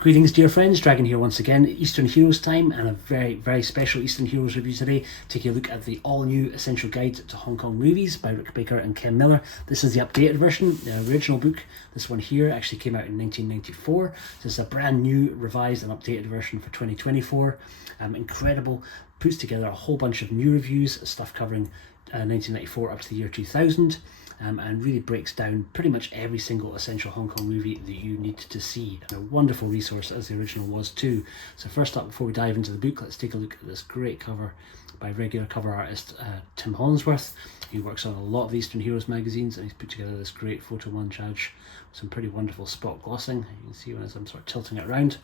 Greetings dear friends, Dragon here once again, Eastern Heroes time, and a very special Eastern Heroes review today, taking a look at the all new Essential Guide to Hong Kong Movies by Rick Baker and Ken Miller. This is the updated version. The original book, this one here, actually came out in 1994. This is a brand new, revised and updated version for 2024. Incredible, puts together a whole bunch of new reviews, stuff covering 1994 up to the year 2000. And really breaks down pretty much every single essential Hong Kong movie that you need to see. And a wonderful resource as the original was too. So first up, before we dive into the book, let's take a look at this great cover by regular cover artist Tim Hollingsworth. He works on a lot of Eastern Heroes magazines, and he's put together this great photo montage with some pretty wonderful spot glossing. You can see when as I'm sort of tilting it around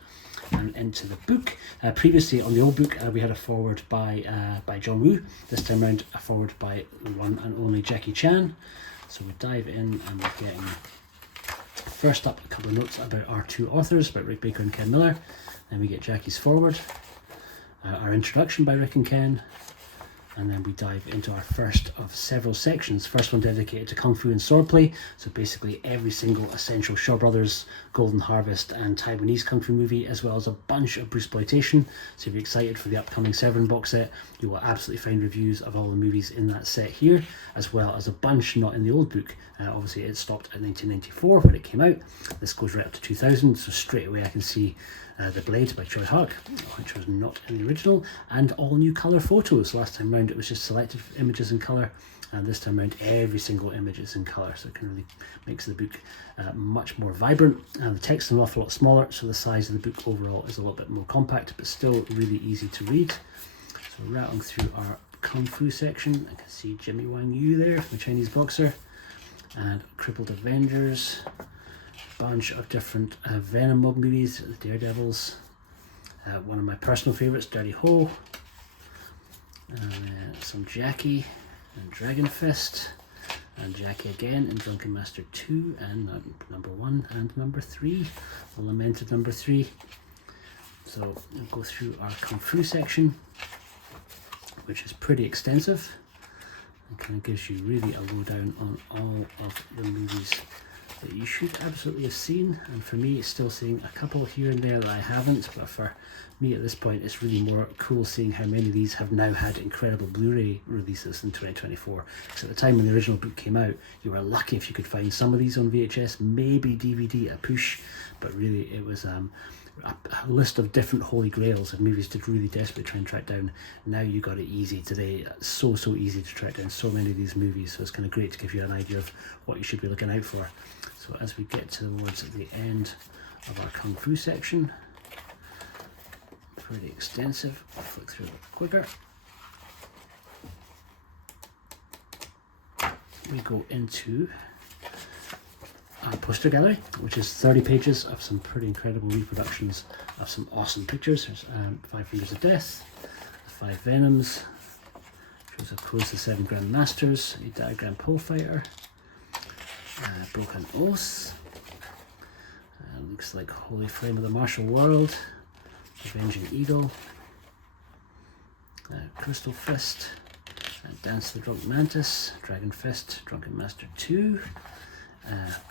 and into the book. Previously on the old book we had a foreword by John Woo. This time around a foreword by the one and only Jackie Chan. So we dive in and we're getting first up a couple of notes about our two authors, about Rick Baker and Ken Miller. Then we get Jackie's foreword, our introduction by Rick and Ken, and then we dive into our first of several sections. First one dedicated to Kung Fu and swordplay, so basically every single essential Shaw Brothers, Golden Harvest and Taiwanese Kung Fu movie, as well as a bunch of Bruceploitation. So if you're excited for the upcoming Severin box set, you will absolutely find reviews of all the movies in that set here, as well as a bunch not in the old book. Obviously it stopped at 1994 when it came out. This goes right up to 2000, so straight away I can see The Blade by Choi Hak, which was not in the original, and all new colour photos. Last time round it was just selected images in colour, and this time round every single image is in colour, so it can really makes the book much more vibrant. And the text is an awful lot smaller, so the size of the book overall is a little bit more compact, but still really easy to read. So rattling through our Kung Fu section, I can see Jimmy Wang Yu there, the Chinese boxer, and Crippled Avengers, bunch of different Venom mob movies, the Daredevils, one of my personal favourites, Dirty Ho, and some Jackie and Dragon Fist, and Jackie again in Drunken Master 2 and number 1 and number 3, the lamented number 3. So we'll go through our Kung Fu section, which is pretty extensive and kind of gives you really a lowdown on all of the movies that you should absolutely have seen. And for me, it's still seeing a couple here and there that I haven't, but for me at this point it's really more cool seeing how many of these have now had incredible Blu-ray releases in 2024. Because at the time when the original book came out, you were lucky if you could find some of these on VHS, maybe DVD at push, but really it was a list of different holy grails of movies to really desperately try and track down. Now you got it easy today, so easy to track down so many of these movies, so it's kind of great to give you an idea of what you should be looking out for. So as we get towards the end of our Kung Fu section, pretty extensive, I'll flick through it quicker. We go into our poster gallery, which is 30 pages of some pretty incredible reproductions of some awesome pictures. There's 5 Fingers of Death, the 5 Venoms, shows of course the 7 Grand Masters, a Diagram Pole Fighter, Broken Oath, looks like Holy Flame of the Martial World, Avenging Eagle, Crystal Fist, Dance the Drunk Mantis, Dragon Fist, Drunken Master 2,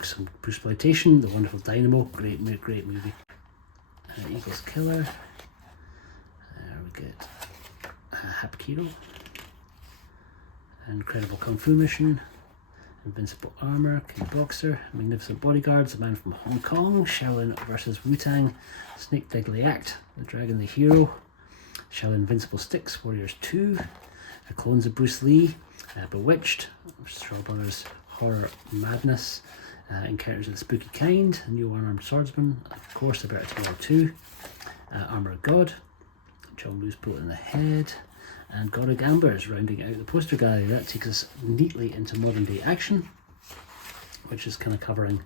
some Bruceploitation, The Wonderful Dynamo, great movie, Eagle's Killer, we get Hapkido, Incredible Kung Fu Mission, Invincible Armor, King Boxer, Magnificent Bodyguards, The Man from Hong Kong, Shaolin vs Wu-Tang, Snake Deadly Act, The Dragon the Hero, Shaolin Invincible Sticks, Warriors 2, Clones of Bruce Lee, Bewitched, Shaw Brothers Horror Madness, Encounters of the Spooky Kind, New Unarmed Swordsman, of course A Better Tomorrow 2, Armour of God, John Woo's Bullet in the Head, and God of Gambers rounding out the poster gallery. That takes us neatly into modern day action, which is kind of covering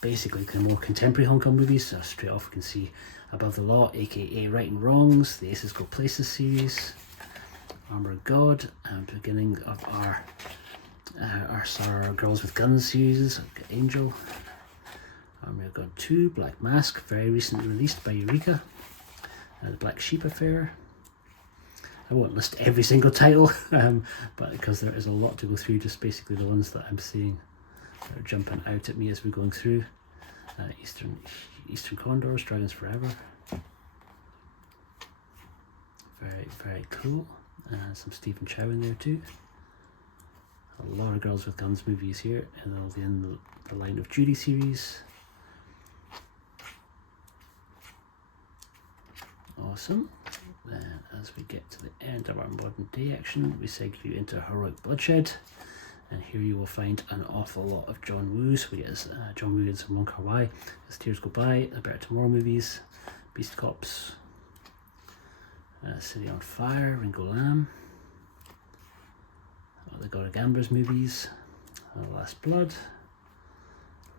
basically kind of more contemporary Hong Kong movies. So straight off we can see Above the Law, aka Right and Wrongs, the Aces Go Places series, Armour of God, and beginning of our Girls with Guns series, Angel, Army of God 2, Black Mask, very recently released by Eureka, The Black Sheep Affair. I won't list every single title, but because there is a lot to go through, just basically the ones that I'm seeing that are jumping out at me as we're going through. Eastern Eastern Condors, Dragons Forever. Very, very cool. Some Stephen Chow in there too. A lot of Girls with Guns movies here, and they'll be in the Line of Duty series. Awesome. Then as we get to the end of our modern day action, we segue into Heroic Bloodshed. And here you will find an awful lot of John Woo's. We get John Woo and Wong Kar-wai, As Tears Go By, the Better Tomorrow movies, Beast Cops, City on Fire, Ringo Lam, the God of Gamblers movies, Last Blood,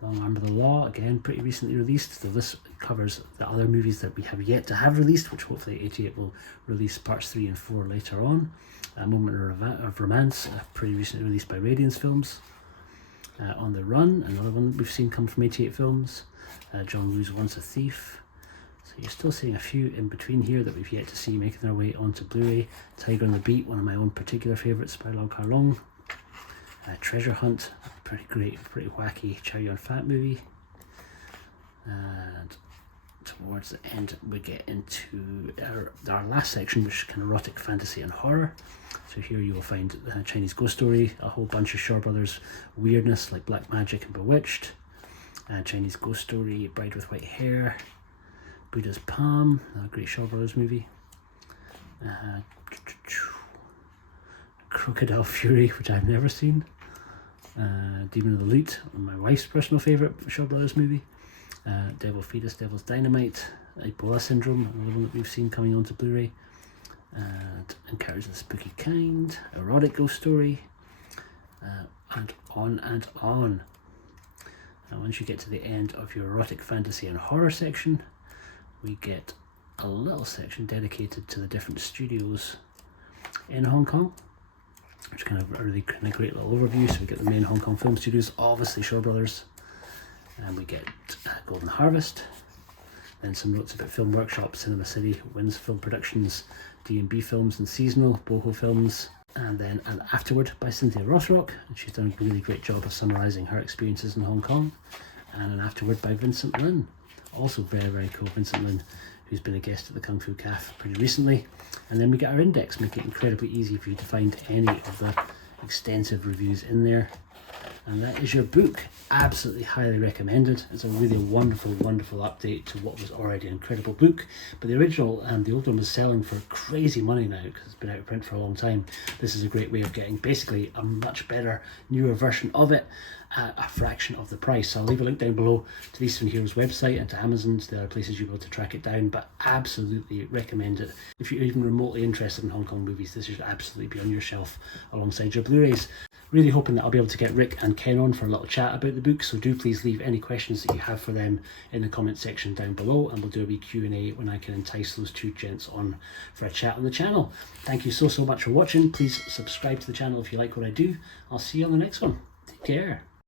Long Arm of the Law, again pretty recently released, though this covers the other movies that we have yet to have released, which hopefully 88 will release parts 3 and 4 later on. A Moment of Romance, pretty recently released by Radiance Films. On the Run, another one we've seen come from 88 Films. John Woo's Once a Thief. So you're still seeing a few in between here that we've yet to see making their way onto Blu-ray. Tiger on the Beat, one of my own particular favourites by Lau Kar-long. Treasure Hunt, a pretty great, pretty wacky Chow Yun-fat movie. And towards the end we get into our last section, which is kind of erotic fantasy and horror. So here you will find Chinese Ghost Story, a whole bunch of Shaw Brothers weirdness like Black Magic and Bewitched. Chinese Ghost Story, Bride with White Hair, Buddha's Palm, a great Shaw Brothers movie. Crocodile Fury, which I've never seen. Demon of the Loot, my wife's personal favourite Shaw Brothers movie. Devil Fetus, Devil's Dynamite, Ebola Syndrome, another one that we've seen coming onto Blu-ray. And Encounters of the Spooky Kind, Erotic Ghost Story, and on and on. And once you get to the end of your erotic fantasy and horror section, we get a little section dedicated to the different studios in Hong Kong, which kind of a really kind of great little overview. So we get the main Hong Kong film studios, obviously Shaw Brothers, and we get Golden Harvest, then some notes about Film Workshop, Cinema City, Wins Film Productions, D&B Films and Seasonal, Boho Films, and then An Afterward by Cynthia Rothrock, and she's done a really great job of summarising her experiences in Hong Kong, and An Afterward by Vincent Lin, also very, very cool. Vincent Lin, who's been a guest at the Kung Fu Cafe pretty recently. And then we get our index, making it incredibly easy for you to find any of the extensive reviews in there. And that is your book. Absolutely highly recommended. It's a really wonderful, wonderful update to what was already an incredible book. But the original and the old one was selling for crazy money now because it's been out of print for a long time. This is a great way of getting basically a much better, newer version of it at a fraction of the price. So I'll leave a link down below to the Eastern Heroes website and to Amazon's. There are places you'll be able to track it down, but absolutely recommend it. If you're even remotely interested in Hong Kong movies, this should absolutely be on your shelf alongside your Blu-rays. Really hoping that I'll be able to get Rick and Ken on for a little chat about the book, so do please leave any questions that you have for them in the comment section down below, and we'll do a wee Q&A when I can entice those two gents on for a chat on the channel. Thank you so much for watching. Please subscribe to the channel if you like what I do. I'll see you on the next one. Take care.